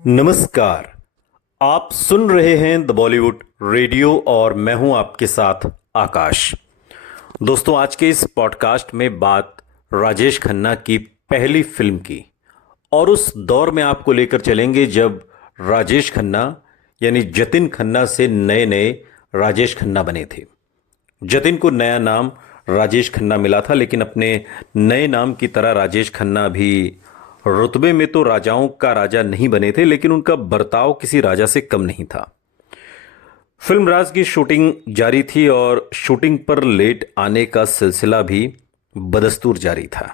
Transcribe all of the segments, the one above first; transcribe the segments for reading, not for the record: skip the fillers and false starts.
नमस्कार। आप सुन रहे हैं द बॉलीवुड रेडियो और मैं हूं आपके साथ आकाश। दोस्तों, आज के इस पॉडकास्ट में बात राजेश खन्ना की पहली फिल्म की और उस दौर में आपको लेकर चलेंगे जब राजेश खन्ना यानी जतिन खन्ना से नए नए राजेश खन्ना बने थे। जतिन को नया नाम राजेश खन्ना मिला था, लेकिन अपने नए नाम की तरह राजेश खन्ना भी रुतबे में तो राजाओं का राजा नहीं बने थे, लेकिन उनका बर्ताव किसी राजा से कम नहीं था। फिल्म राज की शूटिंग जारी थी और शूटिंग पर लेट आने का सिलसिला भी बदस्तूर जारी था।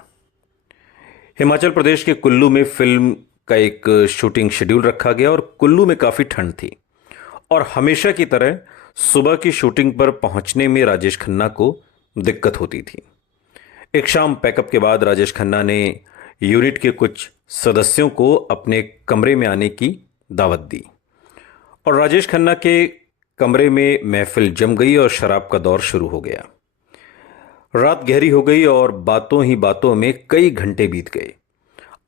हिमाचल प्रदेश के कुल्लू में फिल्म का एक शूटिंग शेड्यूल रखा गया और कुल्लू में काफ़ी ठंड थी और हमेशा की तरह सुबह की शूटिंग पर पहुंचने में राजेश खन्ना को दिक्कत होती थी। एक शाम पैकअप के बाद राजेश खन्ना ने यूनिट के कुछ सदस्यों को अपने कमरे में आने की दावत दी और राजेश खन्ना के कमरे में महफिल जम गई और शराब का दौर शुरू हो गया। रात गहरी हो गई और बातों ही बातों में कई घंटे बीत गए।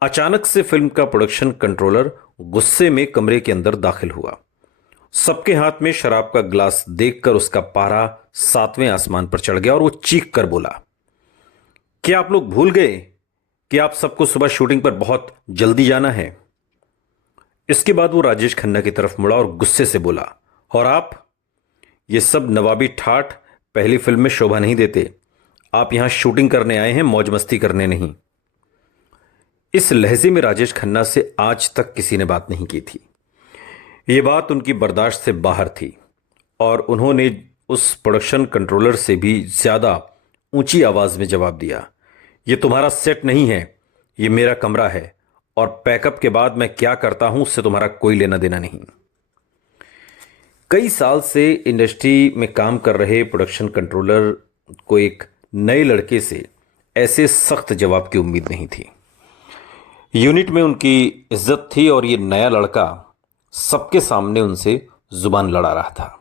अचानक से फिल्म का प्रोडक्शन कंट्रोलर गुस्से में कमरे के अंदर दाखिल हुआ। सबके हाथ में शराब का ग्लास देखकर उसका पारा 7वें आसमान पर चढ़ गया और वो चीख कर बोला, क्या आप लोग भूल गए कि आप सबको सुबह शूटिंग पर बहुत जल्दी जाना है? इसके बाद वो राजेश खन्ना की तरफ मुड़ा और गुस्से से बोला, और आप? ये सब नवाबी ठाठ पहली फिल्म में शोभा नहीं देते। आप यहां शूटिंग करने आए हैं, मौज मस्ती करने नहीं। इस लहजे में राजेश खन्ना से आज तक किसी ने बात नहीं की थी। ये बात उनकी बर्दाश्त से बाहर थी और उन्होंने उस प्रोडक्शन कंट्रोलर से भी ज्यादा ऊंची आवाज में जवाब दिया, ये तुम्हारा सेट नहीं है, ये मेरा कमरा है और पैकअप के बाद मैं क्या करता हूं उससे तुम्हारा कोई लेना देना नहीं। कई साल से इंडस्ट्री में काम कर रहे प्रोडक्शन कंट्रोलर को एक नए लड़के से ऐसे सख्त जवाब की उम्मीद नहीं थी। यूनिट में उनकी इज्जत थी और ये नया लड़का सबके सामने उनसे जुबान लड़ा रहा था।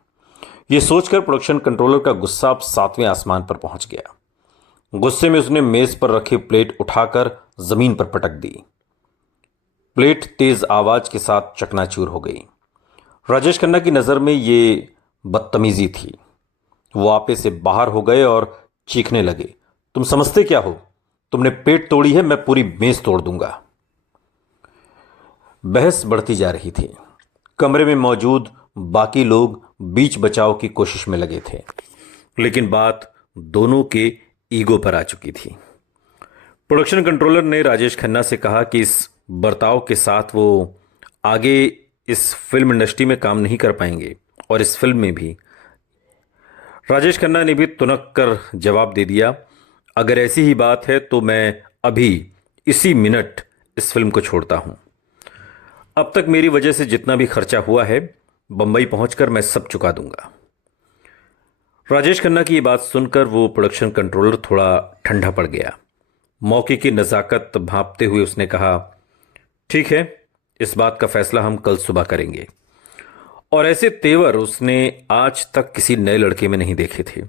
ये सोचकर प्रोडक्शन कंट्रोलर का गुस्सा अब 7वें आसमान पर पहुंच गया। गुस्से में उसने मेज पर रखी प्लेट उठाकर जमीन पर पटक दी। प्लेट तेज आवाज के साथ चकनाचूर हो गई। राजेश खन्ना की नजर में ये बदतमीजी थी। वो आपे से बाहर हो गए और चीखने लगे, तुम समझते क्या हो? तुमने पेट तोड़ी है, मैं पूरी मेज तोड़ दूंगा। बहस बढ़ती जा रही थी। कमरे में मौजूद बाकी लोग बीच बचाव की कोशिश में लगे थे, लेकिन बात दोनों के ईगो पर आ चुकी थी। प्रोडक्शन कंट्रोलर ने राजेश खन्ना से कहा कि इस बर्ताव के साथ वो आगे इस फिल्म इंडस्ट्री में काम नहीं कर पाएंगे और इस फिल्म में भी। राजेश खन्ना ने भी तुनक कर जवाब दे दिया, अगर ऐसी ही बात है तो मैं अभी इसी मिनट इस फिल्म को छोड़ता हूं। अब तक मेरी वजह से जितना भी खर्चा हुआ है बंबई पहुंचकर मैं सब चुका दूंगा। राजेश खन्ना की ये बात सुनकर वो प्रोडक्शन कंट्रोलर थोड़ा ठंडा पड़ गया। मौके की नज़ाकत भांपते हुए उसने कहा, ठीक है, इस बात का फैसला हम कल सुबह करेंगे। और ऐसे तेवर उसने आज तक किसी नए लड़के में नहीं देखे थे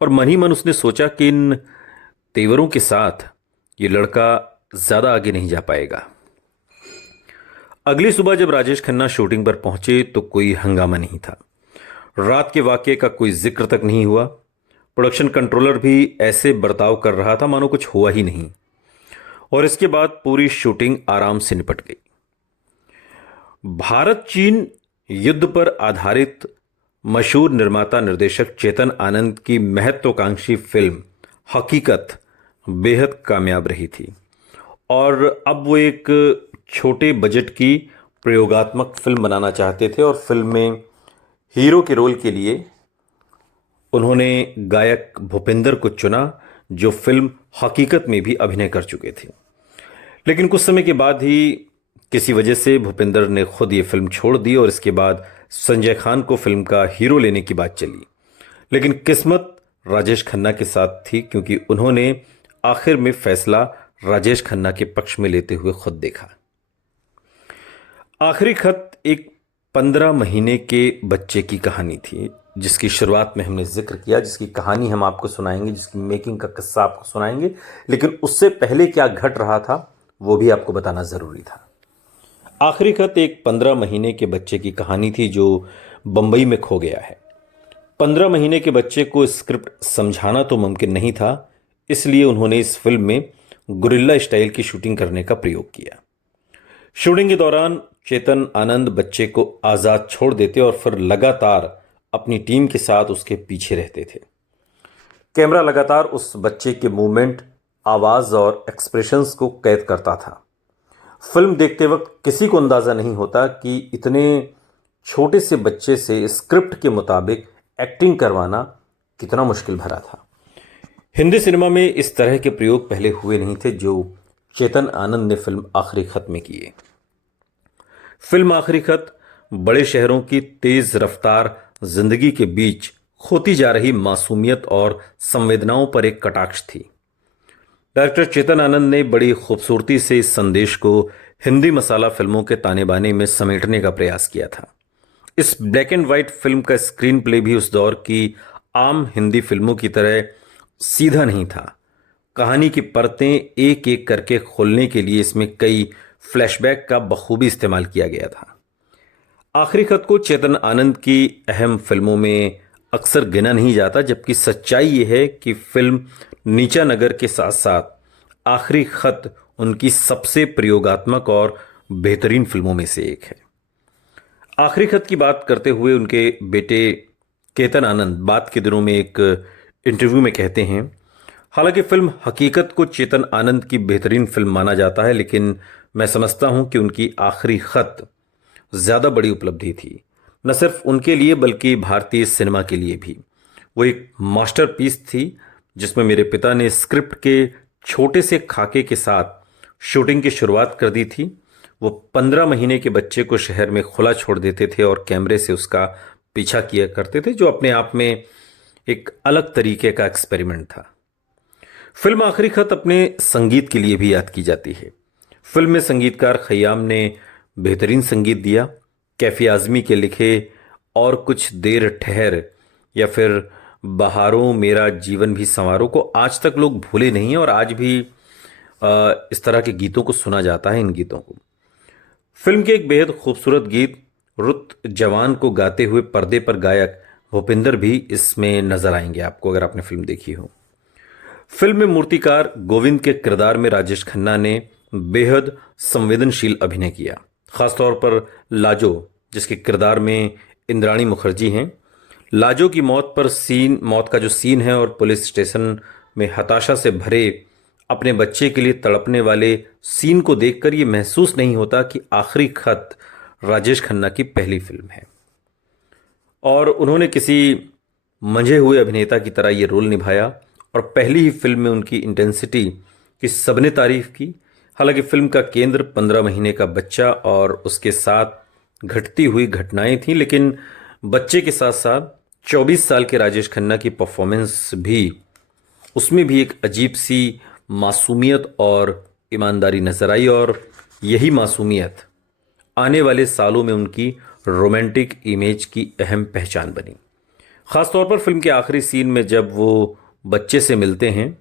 और मन ही मन उसने सोचा कि इन तेवरों के साथ ये लड़का ज़्यादा आगे नहीं जा पाएगा। अगली सुबह जब राजेश खन्ना शूटिंग पर पहुंचे तो कोई हंगामा नहीं था। रात के वाकये का कोई जिक्र तक नहीं हुआ। प्रोडक्शन कंट्रोलर भी ऐसे बर्ताव कर रहा था मानो कुछ हुआ ही नहीं और इसके बाद पूरी शूटिंग आराम से निपट गई। भारत चीन युद्ध पर आधारित मशहूर निर्माता निर्देशक चेतन आनंद की महत्वाकांक्षी फिल्म हकीकत बेहद कामयाब रही थी और अब वो एक छोटे बजट की प्रयोगात्मक फिल्म बनाना चाहते थे और फिल्म में हीरो के रोल के लिए उन्होंने गायक भूपेंद्र को चुना, जो फिल्म हकीकत में भी अभिनय कर चुके थे। लेकिन कुछ समय के बाद ही किसी वजह से भूपेंद्र ने खुद ये फिल्म छोड़ दी और इसके बाद संजय खान को फिल्म का हीरो लेने की बात चली। लेकिन किस्मत राजेश खन्ना के साथ थी, क्योंकि उन्होंने आखिर में फैसला राजेश खन्ना के पक्ष में लेते हुए खुद देखा। आखिरी खत एक 15 महीने के बच्चे की कहानी थी, जिसकी शुरुआत में हमने जिक्र किया, जिसकी कहानी हम आपको सुनाएंगे, जिसकी मेकिंग का किस्सा आपको सुनाएंगे। लेकिन उससे पहले क्या घट रहा था वो भी आपको बताना ज़रूरी था। आखिरी खत एक 15 महीने के बच्चे की कहानी थी जो बंबई में खो गया है। 15 महीने के बच्चे को स्क्रिप्ट समझाना तो मुमकिन नहीं था, इसलिए उन्होंने इस फिल्म में गुरिल्ला स्टाइल की शूटिंग करने का प्रयोग किया। शूटिंग के दौरान चेतन आनंद बच्चे को आजाद छोड़ देते और फिर लगातार अपनी टीम के साथ उसके पीछे रहते थे। कैमरा लगातार उस बच्चे के मूवमेंट, आवाज और एक्सप्रेशंस को कैद करता था। फिल्म देखते वक्त किसी को अंदाजा नहीं होता कि इतने छोटे से बच्चे से स्क्रिप्ट के मुताबिक एक्टिंग करवाना कितना मुश्किल भरा था। हिंदी सिनेमा में इस तरह के प्रयोग पहले हुए नहीं थे जो चेतन आनंद ने फिल्म आखिरी खत में किए। फिल्म आखिरी खत बड़े शहरों की तेज रफ्तार जिंदगी के बीच खोती जा रही मासूमियत और संवेदनाओं पर एक कटाक्ष थी। डायरेक्टर चेतन आनंद ने बड़ी खूबसूरती से इस संदेश को हिंदी मसाला फिल्मों के ताने बाने में समेटने का प्रयास किया था। इस ब्लैक एंड व्हाइट फिल्म का स्क्रीन प्ले भी उस दौर की आम हिंदी फिल्मों की तरह सीधा नहीं था। कहानी की परतें एक एक करके खोलने के लिए इसमें कई फ्लैशबैक का बखूबी इस्तेमाल किया गया था। आखिरी खत को चेतन आनंद की अहम फिल्मों में अक्सर गिना नहीं जाता, जबकि सच्चाई यह है कि फिल्म नीचा नगर के साथ साथ आखिरी खत उनकी सबसे प्रयोगात्मक और बेहतरीन फिल्मों में से एक है। आखिरी खत की बात करते हुए उनके बेटे केतन आनंद बात के दिनों में एक इंटरव्यू में कहते हैं, हालांकि फिल्म हकीकत को चेतन आनंद की बेहतरीन फिल्म माना जाता है, लेकिन मैं समझता हूं कि उनकी आखिरी खत ज्यादा बड़ी उपलब्धि थी, न सिर्फ उनके लिए बल्कि भारतीय सिनेमा के लिए भी। वो एक मास्टरपीस थी जिसमें मेरे पिता ने स्क्रिप्ट के छोटे से खाके के साथ शूटिंग की शुरुआत कर दी थी। वो 15 महीने के बच्चे को शहर में खुला छोड़ देते थे और कैमरे से उसका पीछा किया करते थे, जो अपने आप में एक अलग तरीके का एक्सपेरिमेंट था। फिल्म आखिरी खत अपने संगीत के लिए भी याद की जाती है। फिल्म में संगीतकार खयाम ने बेहतरीन संगीत दिया। कैफी आजमी के लिखे और कुछ देर ठहर या फिर बहारों मेरा जीवन भी संवारों को आज तक लोग भूले नहीं, और आज भी इस तरह के गीतों को सुना जाता है। इन गीतों को फिल्म के एक बेहद खूबसूरत गीत रुत जवान को गाते हुए पर्दे पर गायक भूपिंदर भी इसमें नजर आएंगे आपको, अगर आपने फिल्म देखी हो। फिल्म में मूर्तिकार गोविंद के किरदार में राजेश खन्ना ने बेहद संवेदनशील अभिनय किया, खासतौर पर लाजो, जिसके किरदार में इंद्राणी मुखर्जी हैं। लाजो की मौत का जो सीन है और पुलिस स्टेशन में हताशा से भरे अपने बच्चे के लिए तड़पने वाले सीन को देखकर यह महसूस नहीं होता कि आखिरी खत राजेश खन्ना की पहली फिल्म है और उन्होंने किसी मंझे हुए अभिनेता की तरह यह रोल निभाया, और पहली ही फिल्म में उनकी इंटेंसिटी की सबने तारीफ की। हालांकि फिल्म का केंद्र 15 महीने का बच्चा और उसके साथ घटती हुई घटनाएं थी, लेकिन बच्चे के साथ साथ 24 साल के राजेश खन्ना की परफॉर्मेंस भी, उसमें भी एक अजीब सी मासूमियत और ईमानदारी नजर आई, और यही मासूमियत आने वाले सालों में उनकी रोमांटिक इमेज की अहम पहचान बनी। खासतौर पर फिल्म के आखिरी सीन में जब वो बच्चे से मिलते हैं,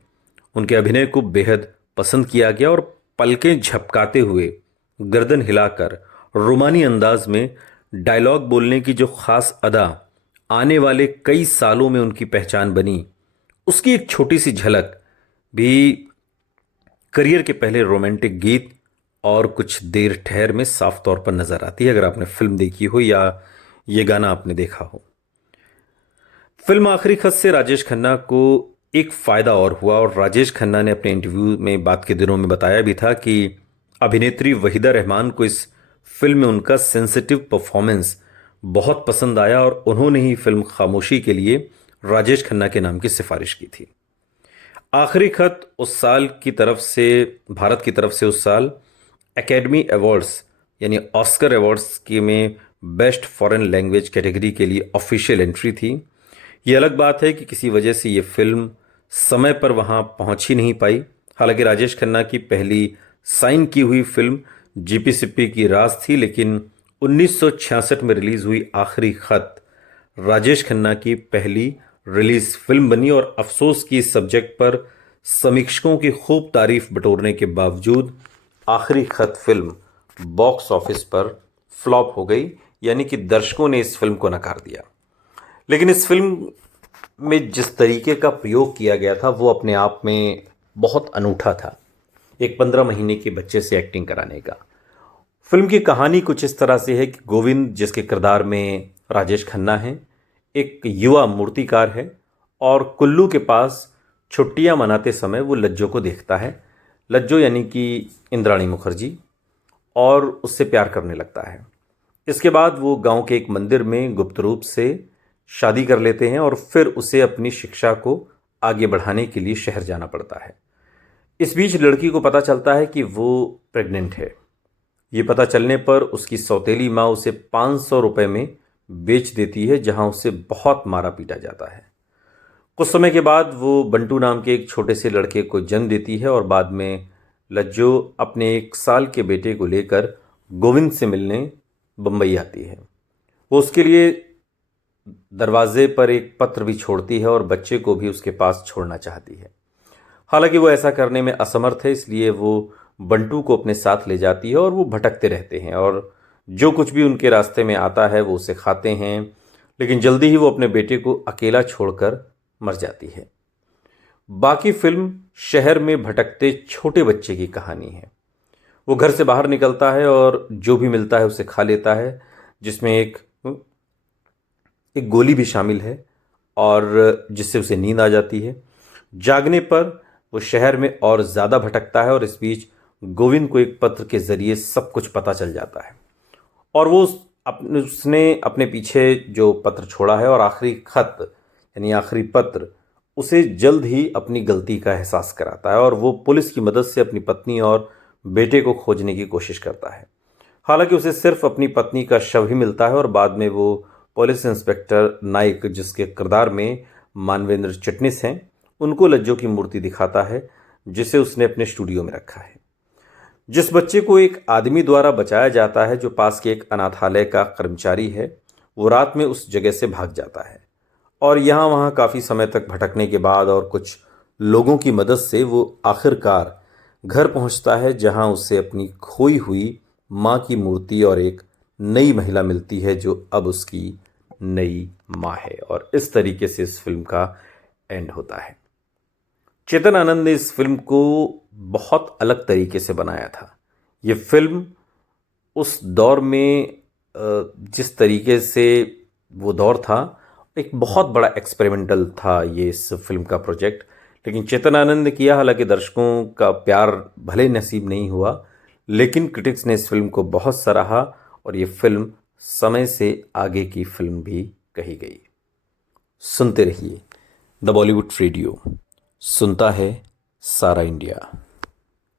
उनके अभिनय को बेहद पसंद किया गया, और पलकें झपकाते हुए गर्दन हिलाकर रोमानी अंदाज में डायलॉग बोलने की जो खास अदा आने वाले कई सालों में उनकी पहचान बनी, उसकी एक छोटी सी झलक भी करियर के पहले रोमांटिक गीत और कुछ देर ठहर में साफ तौर पर नजर आती है, अगर आपने फिल्म देखी हो या ये गाना आपने देखा हो। फिल्म आखिरी खत से राजेश खन्ना को एक फायदा और हुआ, और राजेश खन्ना ने अपने इंटरव्यू में बात के दिनों में बताया भी था कि अभिनेत्री वहीदा रहमान को इस फिल्म में उनका सेंसिटिव परफॉर्मेंस बहुत पसंद आया, और उन्होंने ही फिल्म खामोशी के लिए राजेश खन्ना के नाम की सिफारिश की थी। आखिरी खत उस साल की तरफ से, भारत की तरफ से उस साल एकेडमी अवार्ड्स यानी ऑस्कर अवार्ड्स के में बेस्ट फॉरेन लैंग्वेज कैटेगरी के लिए ऑफिशियल एंट्री थी। ये अलग बात है कि किसी वजह से ये फिल्म समय पर वहां पहुंच ही नहीं पाई। हालांकि राजेश खन्ना की पहली साइन की हुई फिल्म जीपी सिप्पी की राज थी, लेकिन 1966 में रिलीज हुई आखिरी खत राजेश खन्ना की पहली रिलीज फिल्म बनी, और अफसोस की इस सब्जेक्ट पर समीक्षकों की खूब तारीफ बटोरने के बावजूद आखिरी खत फिल्म बॉक्स ऑफिस पर फ्लॉप हो गई, यानी कि दर्शकों ने इस फिल्म को नकार दिया। लेकिन इस फिल्म में जिस तरीके का प्रयोग किया गया था वो अपने आप में बहुत अनूठा था, एक 15 महीने के बच्चे से एक्टिंग कराने का। फिल्म की कहानी कुछ इस तरह से है कि गोविंद, जिसके किरदार में राजेश खन्ना है, एक युवा मूर्तिकार है और कुल्लू के पास छुट्टियां मनाते समय वो लज्जो को देखता है। लज्जो यानी कि इंद्राणी मुखर्जी, और उससे प्यार करने लगता है। इसके बाद वो गांव के एक मंदिर में गुप्त रूप से शादी कर लेते हैं और फिर उसे अपनी शिक्षा को आगे बढ़ाने के लिए शहर जाना पड़ता है। इस बीच लड़की को पता चलता है कि वो प्रेग्नेंट है। ये पता चलने पर उसकी सौतेली माँ उसे 500 रुपये में बेच देती है, जहां उसे बहुत मारा पीटा जाता है। कुछ समय के बाद वो बंटू नाम के एक छोटे से लड़के को जन्म देती है और बाद में लज्जो अपने 1 साल के बेटे को लेकर गोविंद से मिलने बम्बई आती है। वो उसके लिए दरवाजे पर एक पत्र भी छोड़ती है और बच्चे को भी उसके पास छोड़ना चाहती है। हालांकि वो ऐसा करने में असमर्थ है, इसलिए वो बंटू को अपने साथ ले जाती है और वो भटकते रहते हैं और जो कुछ भी उनके रास्ते में आता है वो उसे खाते हैं। लेकिन जल्दी ही वो अपने बेटे को अकेला छोड़कर मर जाती है। बाकी फिल्म शहर में भटकते छोटे बच्चे की कहानी है। वो घर से बाहर निकलता है और जो भी मिलता है उसे खा लेता है, जिसमें एक एक गोली भी शामिल है और जिससे उसे नींद आ जाती है। जागने पर वो शहर में और ज़्यादा भटकता है और इस बीच गोविंद को एक पत्र के जरिए सब कुछ पता चल जाता है और उसने अपने पीछे जो पत्र छोड़ा है और आखिरी खत यानी आखिरी पत्र उसे जल्द ही अपनी गलती का एहसास कराता है और वो पुलिस की मदद से अपनी पत्नी और बेटे को खोजने की कोशिश करता है। हालांकि उसे सिर्फ अपनी पत्नी का शव ही मिलता है और बाद में वो पुलिस इंस्पेक्टर नाइक, जिसके किरदार में मानवेंद्र चिटनिस हैं, उनको लज्जो की मूर्ति दिखाता है जिसे उसने अपने स्टूडियो में रखा है। जिस बच्चे को एक आदमी द्वारा बचाया जाता है जो पास के एक अनाथालय का कर्मचारी है, वो रात में उस जगह से भाग जाता है और यहाँ वहाँ काफ़ी समय तक भटकने के बाद और कुछ लोगों की मदद से वो आखिरकार घर पहुँचता है, जहाँ उसे अपनी खोई हुई माँ की मूर्ति और एक नई महिला मिलती है जो अब उसकी नई माँ है। और इस तरीके से इस फिल्म का एंड होता है। चेतन आनंद ने इस फिल्म को बहुत अलग तरीके से बनाया था। ये फिल्म उस दौर में जिस तरीके से वो दौर था, एक बहुत बड़ा एक्सपेरिमेंटल था ये इस फिल्म का प्रोजेक्ट। लेकिन चेतन आनंद ने किया, हालांकि दर्शकों का प्यार भले नसीब नहीं हुआ, लेकिन क्रिटिक्स ने इस फिल्म को बहुत सराहा और ये फिल्म समय से आगे की फिल्म भी कही गई। सुनते रहिए द बॉलीवुड रेडियो, सुनता है सारा इंडिया।